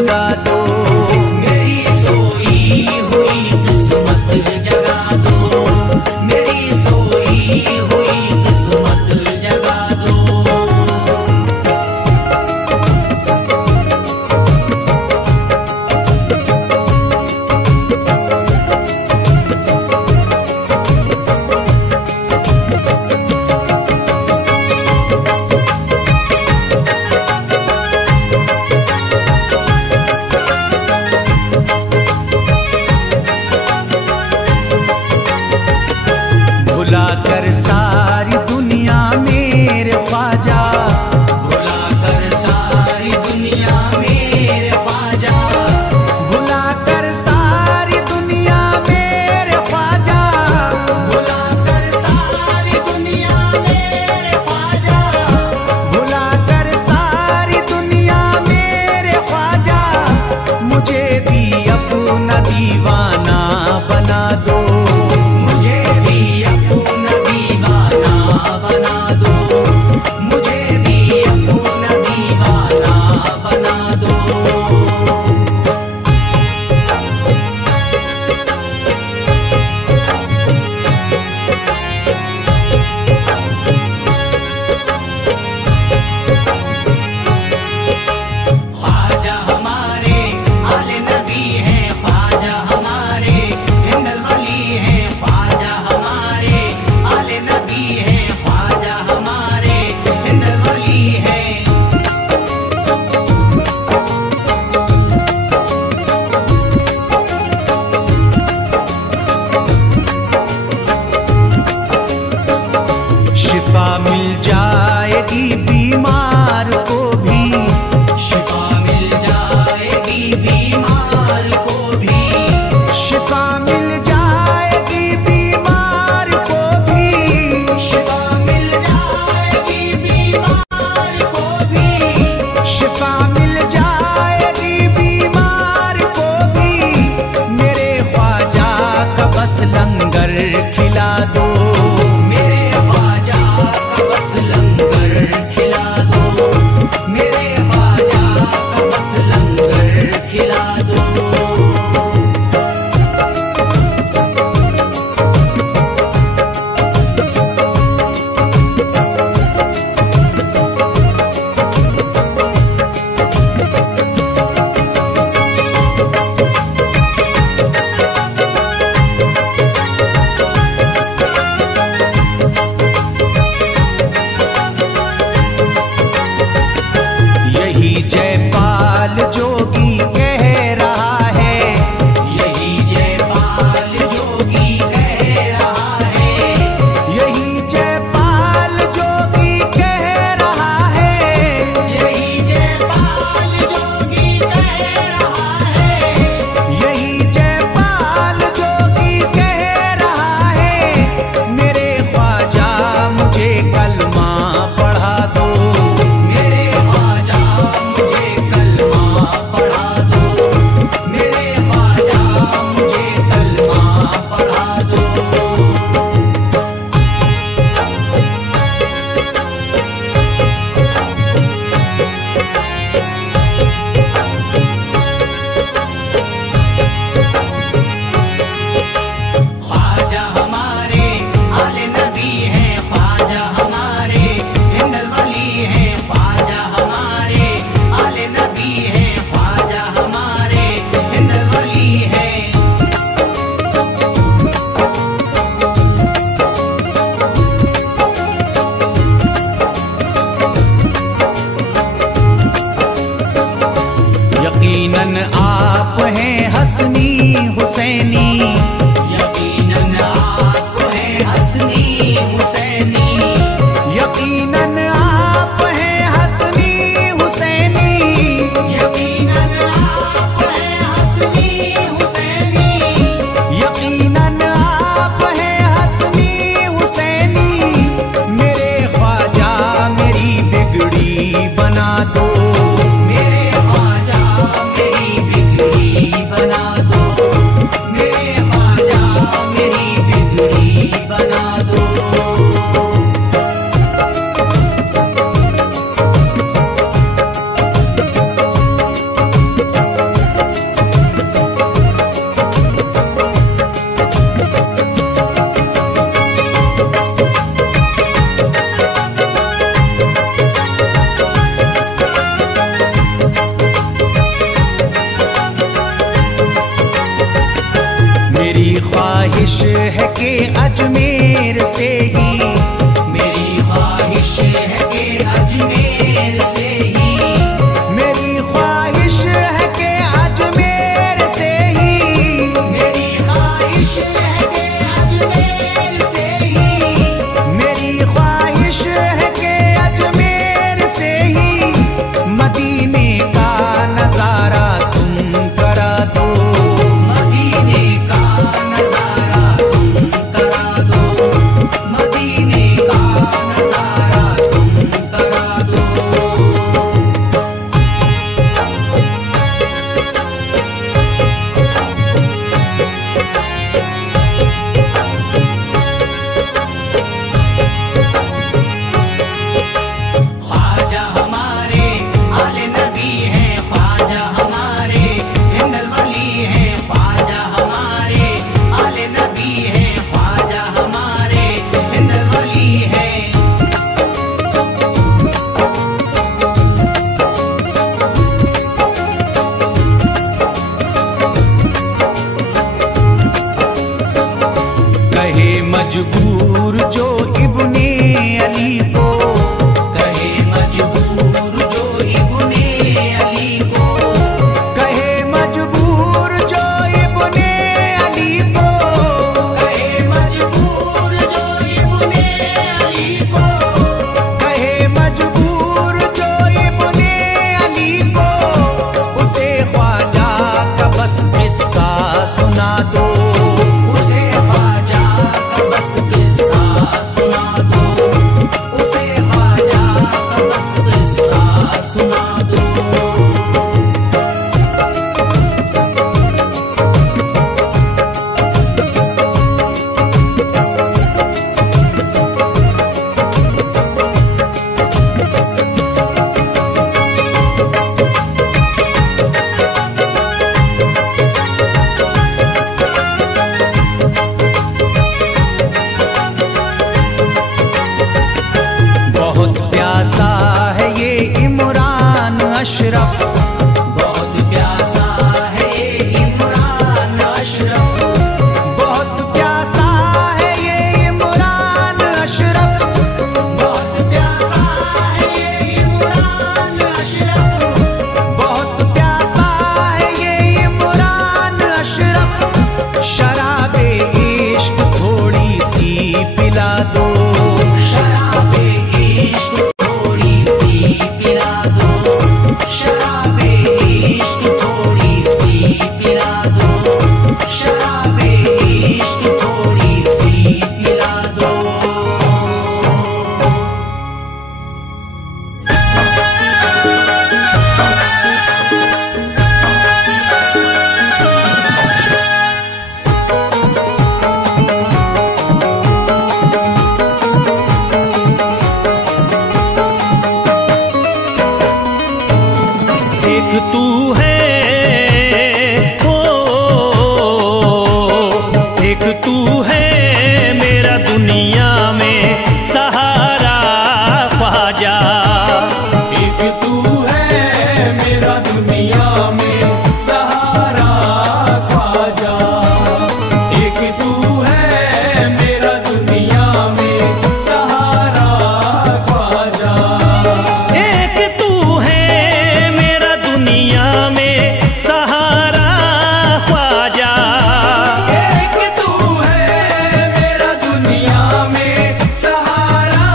जगा दो, मेरी सोई हुई किस्मत जगा दो, मेरी सोई हुई किस्मत जगा दो। भुला कर सारी दुनिया मेरे ख्वाजा, भुला कर सारी दुनिया मेरे ख्वाजा, भुला कर सारी दुनिया मेरे ख्वाजा, भुला कर सारी दुनिया मेरे ख्वाजा, भुला कर सारी दुनिया मेरे ख्वाजा, मुझे भी अपना दीवाना बना दो, मुझे भी अपना दीवाना बना दो, मुझे भी अपना दीवाना बना दो। ख्वाजा हमारे आले नबी हैं, ख्वाजा हमारे हिंदल वली हैं, ख्वाजा हमारे आले नबी हैं, ख्वाजा हमारे हिंदल वली हैं। शिफा मिल जाएगी बीमार को भी, शिफा मिल जाएगी बीमार को भी, शिफा मिल जाएगी बीमार को भी, शिफा मिल जाएगी बीमार को भी, शिफा मिल जाएगी बीमार को भी, मेरे ख्वाजा का बस लंगर खिला दो, मेरे ख्वाजा का बस लंगर खिला अशरफ। बहुत प्यासा है ये इमरान अशरफ, बहुत प्यासा है ये इमरान अशरफ। बहुत प्यासा है ये इमरान अशरफ, बहुत प्यासा है ये इमरान अशरफ। शराबे इश्क थोड़ी सी पिला दो, शराबे इश्क थोड़ी सी पिला दो, शराबे इश्क थोड़ी सी पिला दो, शराबे इश्क थोड़ी सी पिला दो। एक तू है ओ, एक तू है मेरा दुनिया में सहारा ख्वाजा। एक तू है मेरा दुनिया में सहारा ख्वाजा, एक तू है मेरा दुनिया में सहारा ख्वाजा। एक तू है मेरा दुनिया में सहारा ख्वाजा। एक तू है मेरा दुनिया में सहारा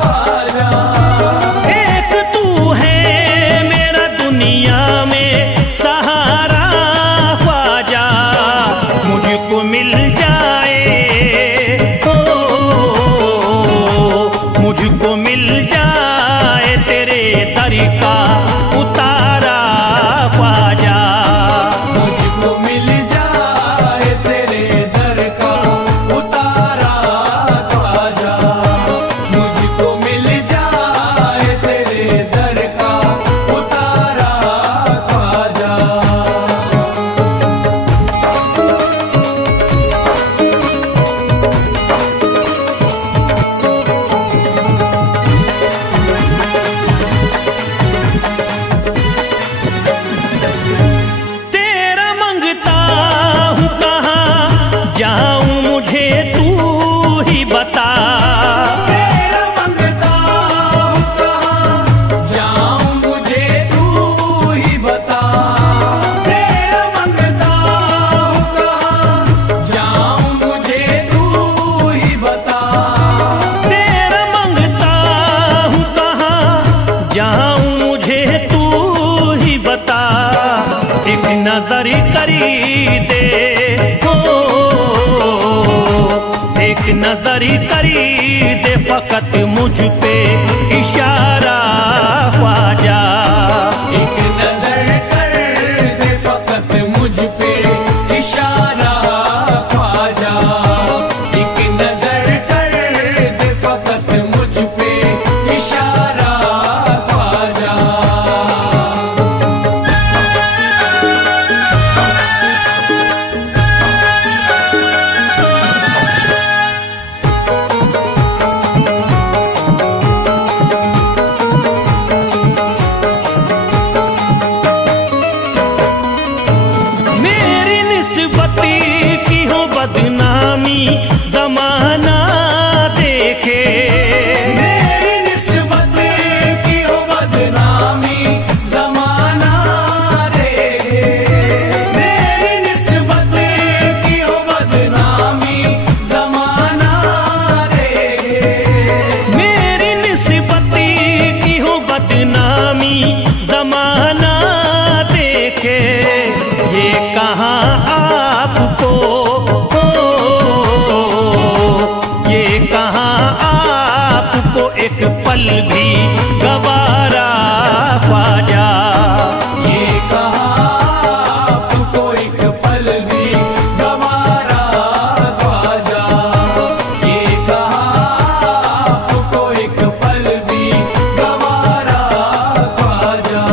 ख्वाजा, एक तू है मेरा दुनिया में सहारा ख्वाजा। मुझको मिल जाए मुझको मिल जाए तेरे दर का उतारा ख्वाजा। मुझको मिल जाए तेरे दर का उतारा ख्वाजा, मुझको मिल जाए तेरे दर का उतारा ख्वाजा। तेरा मंगता हूँ कहाँ जाऊँ मुझे तू ही बता। तेरा मंगता हूँ कहाँ जाऊँ मुझे तू ही बता, तेरा मंगता हूँ कहाँ जाऊँ मुझे तू ही बता। तेरा मंगता हूँ कहाँ जाऊँ मुझे तू ही बता। एक नजर करी दे एक नजर करी दे फकत मुझ पे इशारा ख्वाजा। एक नजर कर दे फकत मुझ पे इशारा ख्वाजा, एक नजर कर दे फकत मुझ पे इशारा ख्वाजा। मेरी निस्बत की हो बदनामी जमाना देखे। मेरी निस्बत की हो बदनामी जमाना देखे, मेरी निस्बत की हो बदनामी जमाना देखे। मेरी निस्बत की हो बदनामी जमाना देखे। ये कहाँ आपको ये कहाँ आपको एक पल भी गवारा ख्वाजा। ये कहाँ आपको एक पल भी गवारा ख्वाजा, ये कहाँ आपको एक पल भी गवारा ख्वाजा।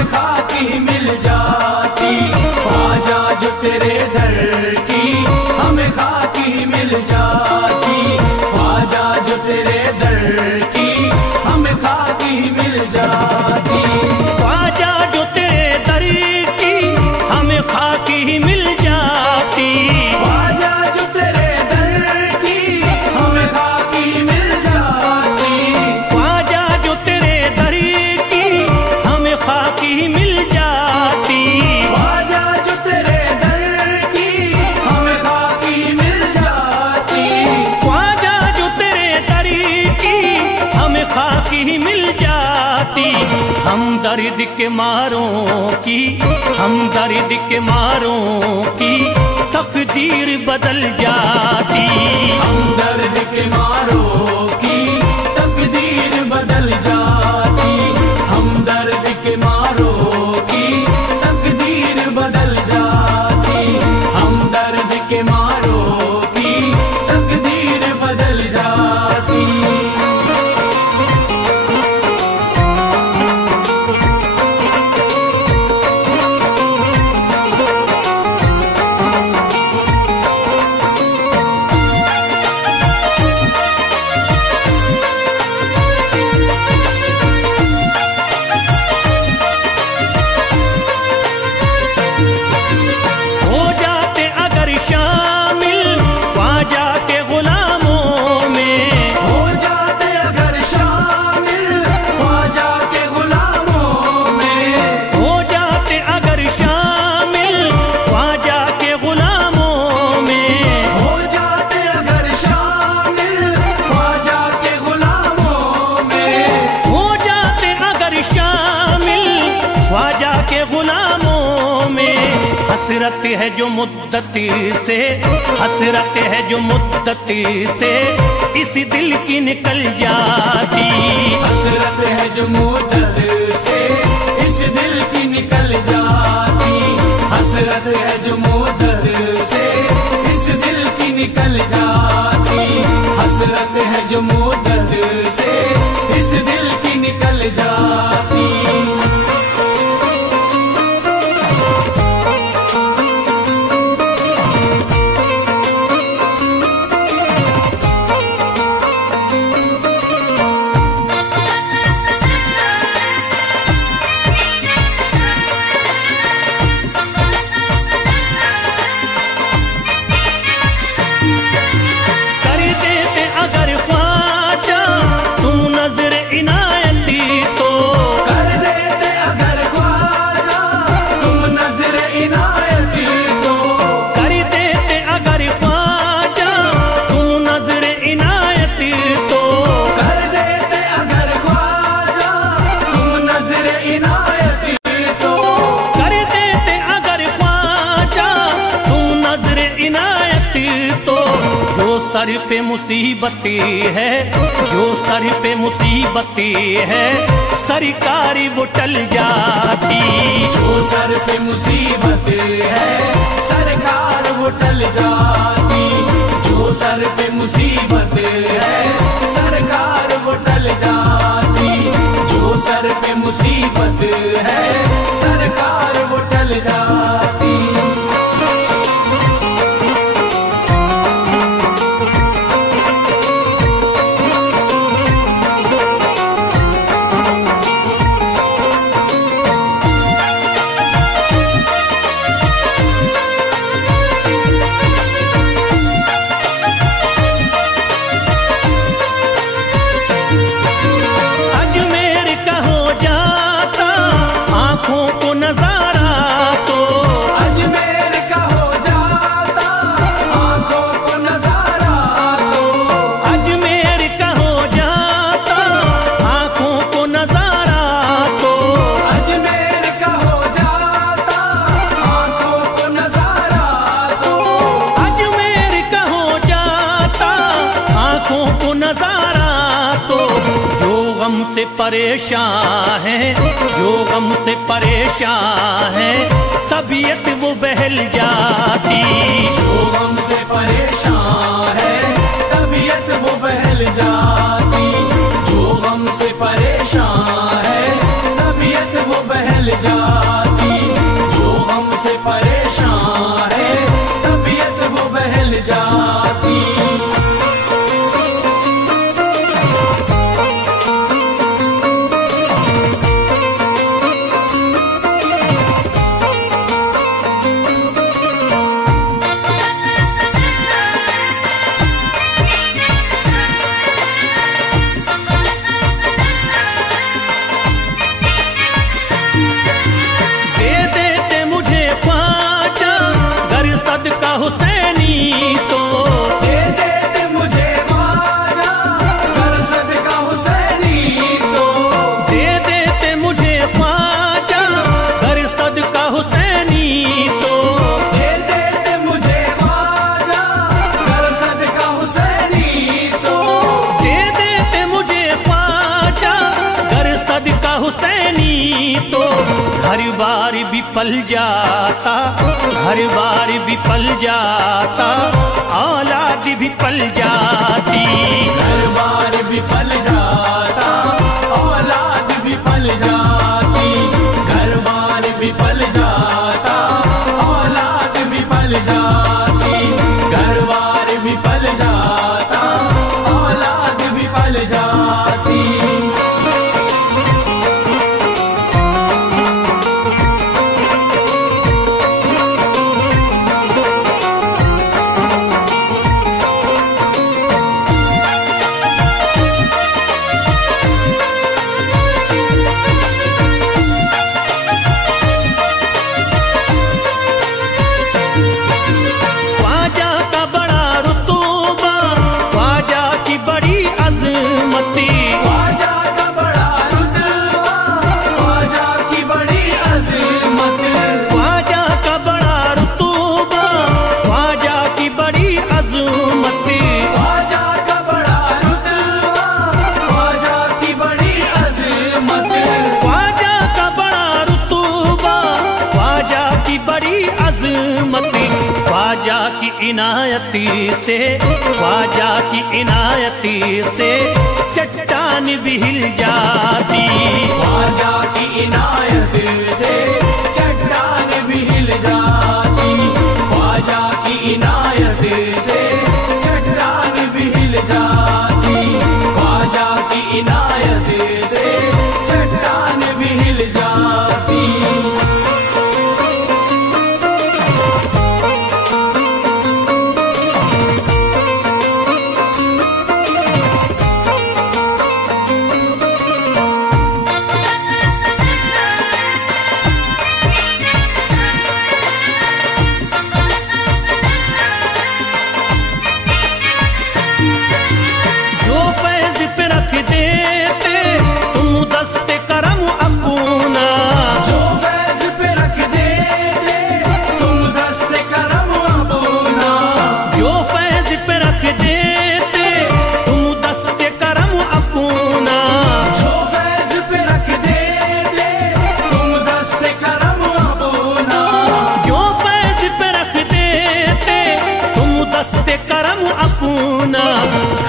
हमें खाकी मिल जाती। ख्वाजा जो तेरे दर की हमें खाकी मिल जाती। ख्वाजा जो तेरे दर की हमें खाकी मिल जाती। ख्वाजा जो तेरे दर की हमें खाकी मिल जाती। ख्वाजा जो तेरे दर की हमें खाकी मिल जाती। ख्वाजा जो तेरे दर की हमें खाकी मिल जाती। ख्वाजा जो तेरे दर की हमें खाकी मिल जाती। ख्वाजा जो तेरे दर की हमें खाकी मिल जाती। हम दर्द के मारों की, हम दर्द के मारों की तकदीर बदल जाती। हम दर्द के मारों की तकदीर बदल जाती। हम दर्द के मारों की तकदीर बदल जाती। हम दर्द के मारों की तकदीर बदल जाती। हो जाते अगर शामिल ख्वाजा के गुलामों में। हो जाते अगर शामिल ख्वाजा के गुलामों में। हो जाते अगर शामिल ख्वाजा के गुलामों में। हो जाते अगर शामिल ख्वाजा के गुलामों में। हो जाते अगर शामिल ख्वाजा के गुलामों में। हसरत है जो मुद्दती से, हसरत है जो मुद्दती से इस दिल की निकल जाती। हसरत है जो मुद्दत से इस दिल की निकल जाती। हसरत है जो मुद्दत से इस दिल की निकल जाती। हसरत है जो मुद्दत से इस दिल की निकल जाती। कर देते अगर ख्वाजा तुम नजर इनायती तो। कर देते अगर ख्वाजा तुम नजर इनायती तो। कर देते अगर ख्वाजा तुम नजर इनायती तो। कर देते अगर ख्वाजा तुम नजर इनायती तो। कर देते अगर ख्वाजा तुम नजर इनायती तो। जो सर पे मुसीबती है, जो सर पे मुसीबती है सरकारी वो टल जाती। जो सर पे मुसीबत है सरकार वो टल जाती। जो सर पे मुसीबत है सरकार वो टल जाती। जो सर पे मुसीबत है सरकार वो टल जाती। अजमेर का हो जाता आंखों को नजारा तो। अजमेर का हो जाता आंखों को नजारा तो। अजमेर का हो जाता आंखों को नजारा तो। अजमेर का हो जाता आंखों को नजारा तो। अजमेर का हो जाता आंखों को नजारा तो। जो गम से परेशान है, जो गम से परेशान है तबीयत वो बहल जाती। जो गम से परेशान है तबीयत वो बहल जाती। जो गम से परेशान है तबीयत वो बहल जाती, जो हमसे परेशान है तबीयत वो बहल जाती। हुसैनी तो दे देते मुझे ख्वाजा, कर सदका हुसैनी तो दे देते मुझे ख्वाजा, कर सदका हुसैनी तो दे देते मुझे ख्वाजा, कर सदका हुसैनी तो दे देते मुझे ख्वाजा, कर सदका हुसैनी तो हर बार भी पल जाता, हर बार भी पल जाता, औलाद भी पल जाती, हर बार भी पल जाता, औलाद भी पल जाती, घर बार भी पल जाता, औलाद भी पल जाती, घर बार भी पल जाता, औलाद भी पल जाती। ख्वाजा की इनायती से, ख्वाजा की इनायती से चट्टान भी हिल जाती, ख्वाजा की इनायत से चट्टान भी हिल जाती, ख्वाजा की इनायत से चट्टान भी हिल जाती, ख्वाजा की इनायत से चट्टान भी हिल जाती।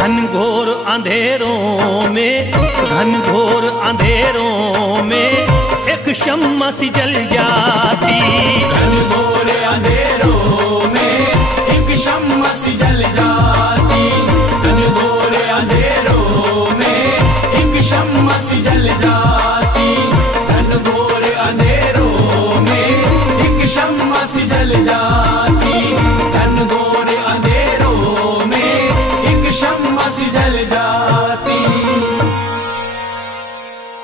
घनघोर अंधेरों में, घनघोर अंधेरों में एक शम्मा सी जल जाती, घनघोर अंधेरों में एक शम्मा सी जल जाती, घनघोर अंधेरों में एक शम्मा सी जल जाती, घनघोर अंधेरों में एक शम्मा सी जल जाती।